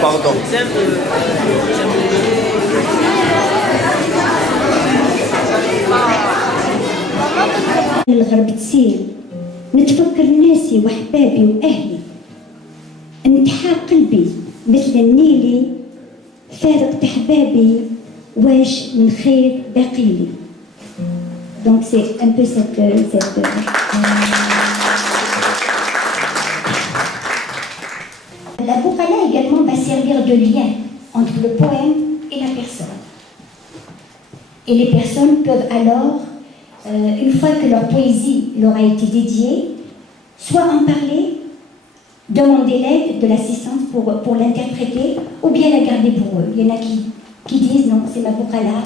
Pardon. الغرب تسير نتفكر ناسي وحبابي وأهلي انتحى قلبي مثل النيلي فارقت أحبابي واش من خير باقيلي. Donc c'est un peu cette La Bouqala également va servir de lien entre le poème et la personne. Et les personnes peuvent alors, une fois que leur poésie leur a été dédiée, soit en parler, demander l'aide de l'assistance pour l'interpréter, ou bien la garder pour eux. Il y en a qui disent non, c'est ma Bouqala,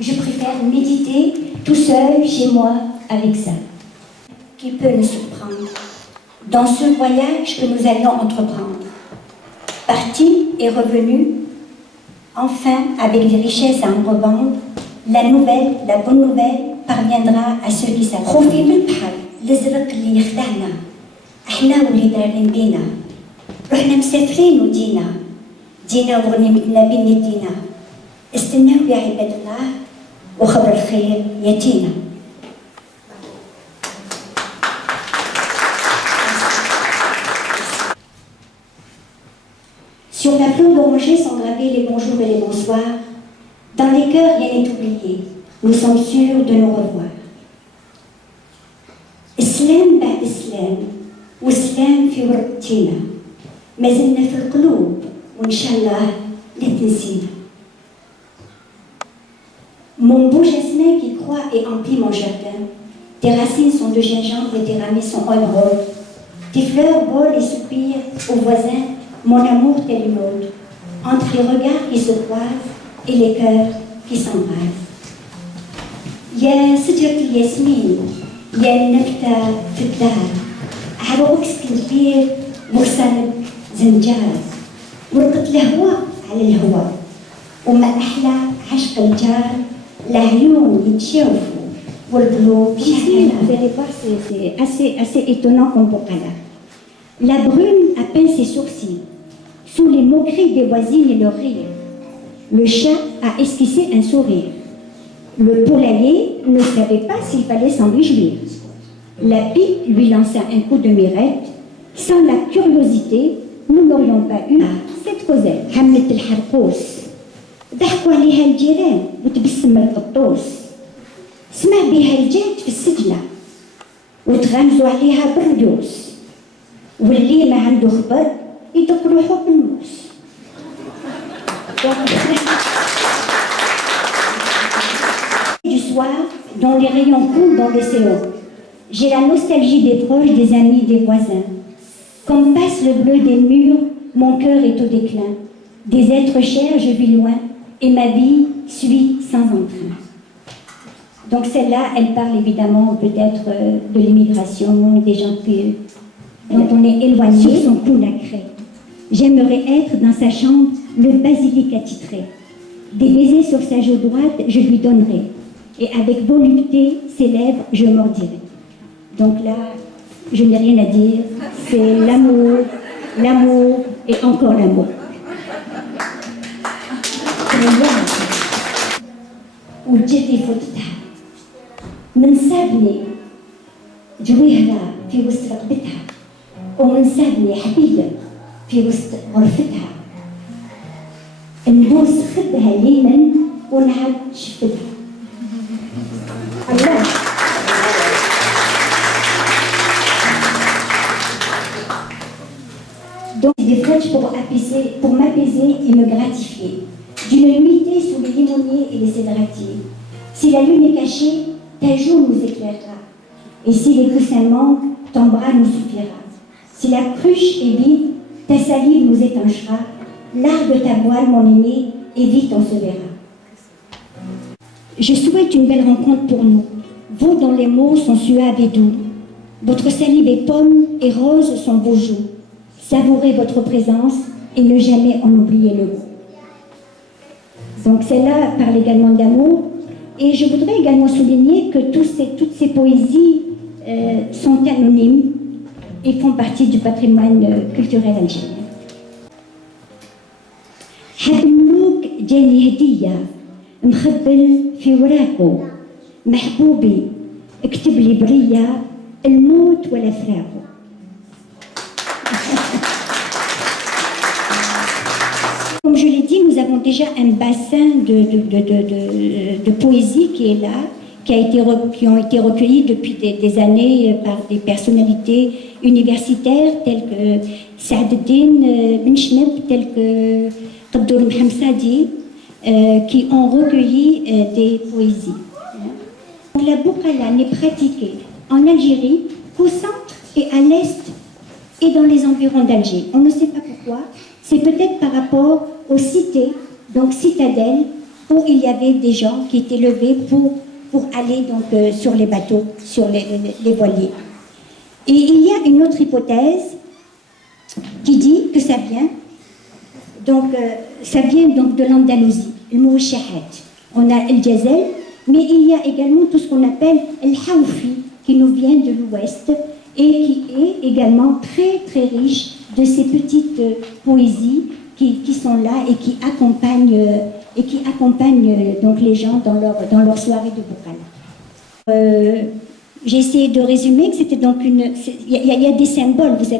je préfère méditer tout seul chez moi avec ça. Qui peut nous surprendre dans ce voyage que nous allons entreprendre. Parti et revenu, enfin avec les richesses à en revendre, la bonne nouvelle parviendra à ceux qui savent. خوفي من البحر الازرق اللي يخدعنا احنا وليد رايحين بينا رحنا مسافرين ودينا وغنيمتنا بين يدينا استناو يا عباد الله وخبر الخير ياتينا. Sur la fleur d'oranger sont gravés les bonjours et les bonsoirs. Dans les cœurs, rien n'est oublié. Nous sommes sûrs de nous revoir. إسلام بعد إسلام وإسلام في ورقتنا ما زلنا في القلوب وإن شاء الله لا تنسينا. Mon beau jasmin qui croît et emplit mon jardin, tes racines sont de gingembre et tes rameaux sont émeraudes. Tes fleurs volent et soupirent aux voisins, mon amour tel une ode, entre les regards qui se croisent et les cœurs qui s'embrasent. يا شجرة الياسمين يا النبتة في الدار عروقك سكندير مرسلك زنجار ورقة الهوى على الهوى وما أحلى عشق الجار العيون يتشوفوا والقلوب شحنة. Vous allez voir, c'est assez étonnant comme Bouqala. La brune a peint ses sourcils sous les moqueries des voisines et leur rire. Le chat a esquissé un sourire. Le poulailler ne savait pas s'il fallait s'en réjouir. La pie lui lança un coup de mirette. Sans la curiosité, nous n'aurions pas eu cette causette. حملت الحرقوس ضحكوا عليها الجيران وتبسم القطوس سمع بها الجاد في السجنة وتغمزوا عليها بالردوس واللي ما عنده خبر يدق روحه بالموس. Du soir, dont les rayons coulent dans l'océan, j'ai la nostalgie des proches, des amis, des voisins. Comme passe le bleu des murs, mon cœur est au déclin. Des êtres chers, je vis loin, et ma vie suit sans entrain. Donc celle-là, elle parle évidemment peut-être de l'immigration, des gens dont on est éloigné. Sur son cou nacré, j'aimerais être dans sa chambre le basilic attitré. Des baisers sur sa joue droite, je lui donnerai. Et avec volupté, ses lèvres, je mordirai. Donc là, je n'ai rien à dire. C'est l'amour, l'amour et encore l'amour. وجدي فتتها من سابني جويهرة في وسط رقبتها ومن سابني حبيبة في وسط غرفتها نبوس خدها اليمن ونعد شفتها. الله. Donc des flèches pour m'apaiser et me gratifier. D'une nuitée sous les limoniers et les cédratiers. Si la lune est cachée, ta joue nous éclairera. Et si les coussins manquent, ton bras nous suffira. Si la cruche est vide, ta salive nous étanchera. Largue ta voile, mon aimé, et vite on se verra. Je souhaite une belle rencontre pour nous. Vous dont les mots sont suaves et doux. Votre salive est pomme et rose sont vos joues. Savourez votre présence et ne jamais en oublier le goût. Donc celle-là parle également d'amour. Et je voudrais également souligner que toutes ces poésies sont anonymes et font partie du patrimoine culturel algérien. حب الملوك جاني هدية مخبل في وراقه محبوبي اكتب لي برية الموت ولا فراقه. Comme je l'ai dit, nous avons déjà un bassin de poésie qui est là, qui ont été recueillis depuis des années par des personnalités universitaires telles que Saad Eddine Benchmeb, telles que Qaddour Mhamsadi, qui ont recueilli des poésies. La Bouqala n'est pratiquée en Algérie qu'au centre et à l'est et dans les environs d'Alger. On ne sait pas pourquoi. C'est peut-être par rapport aux cités, donc citadelles, où il y avait des gens qui étaient levés pour aller donc, sur les bateaux, sur les voiliers. Et il y a une autre hypothèse qui dit que ça vient donc de l'Andalousie, le mot shahat. On a El Jazel, mais il y a également tout ce qu'on appelle El Haoufi, qui nous vient de l'ouest et qui est également très très riche de ces petites poésies qui sont là et qui accompagnent donc les gens dans leur soirée de Bouqala. J'ai essayé de résumer que c'était donc il y a des symboles. Vous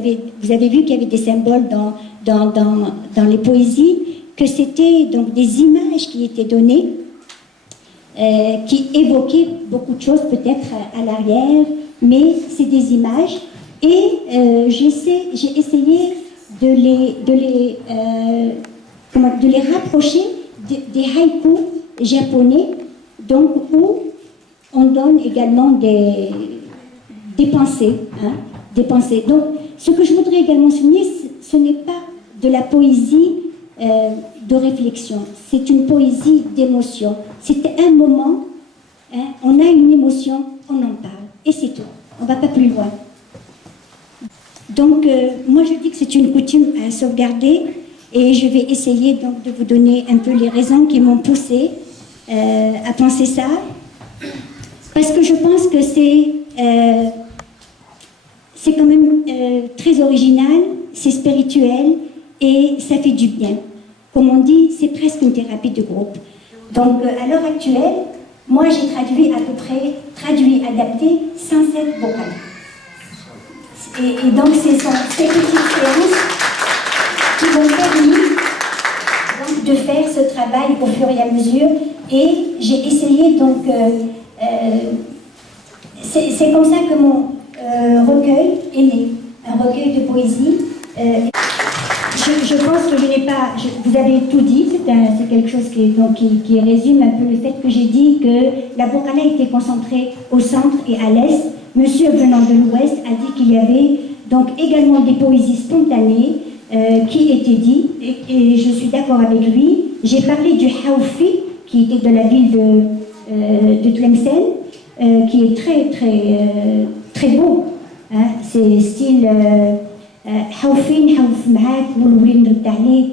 avez vu qu'il y avait des symboles dans les poésies, que c'était donc des images qui étaient données, qui évoquaient beaucoup de choses peut-être à l'arrière, mais c'est des images. Et j'ai essayé de les rapprocher des haïkus japonais, donc où on donne également des pensées, des pensées. Donc, ce que je voudrais également souligner, ce n'est pas de la poésie de réflexion, c'est une poésie d'émotion. C'est un moment, on a une émotion, on en parle, et c'est tout. On ne va pas plus loin. Donc, moi je dis que c'est une coutume à sauvegarder, et je vais essayer donc de vous donner un peu les raisons qui m'ont poussée à penser ça. Parce que je pense que c'est quand même très original, c'est spirituel et ça fait du bien. Comme on dit, c'est presque une thérapie de groupe. Donc à l'heure actuelle, moi j'ai traduit adapté 107 vocales. Et donc ces petites séances qui m'ont permis donc, de faire ce travail au fur et à mesure. Et j'ai essayé donc... c'est comme ça que mon recueil est né, un recueil de poésie. Je pense que je n'ai pas... vous avez tout dit, c'est quelque chose qui résume un peu le fait que j'ai dit que la Bouqala était concentrée au centre et à l'est. Monsieur venant de l'ouest a dit qu'il y avait donc également des poésies spontanées qui étaient dites, et je suis d'accord avec lui. J'ai parlé du Haoufi, qui était de la ville de Tlemcen, qui est très très très beau. Hein? C'est style حوفي نحوف معاك ونولي نرد عليك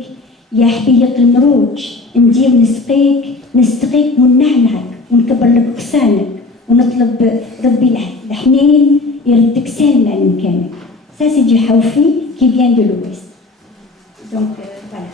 يا حبية المروج ندي ونسقيك وننعنعك ونكبر لك غصانك ونطلب ربي الحنين يردك سالنا لمكانك. Ça c'est du Haoufi qui vient de l'ouest. Donc voilà.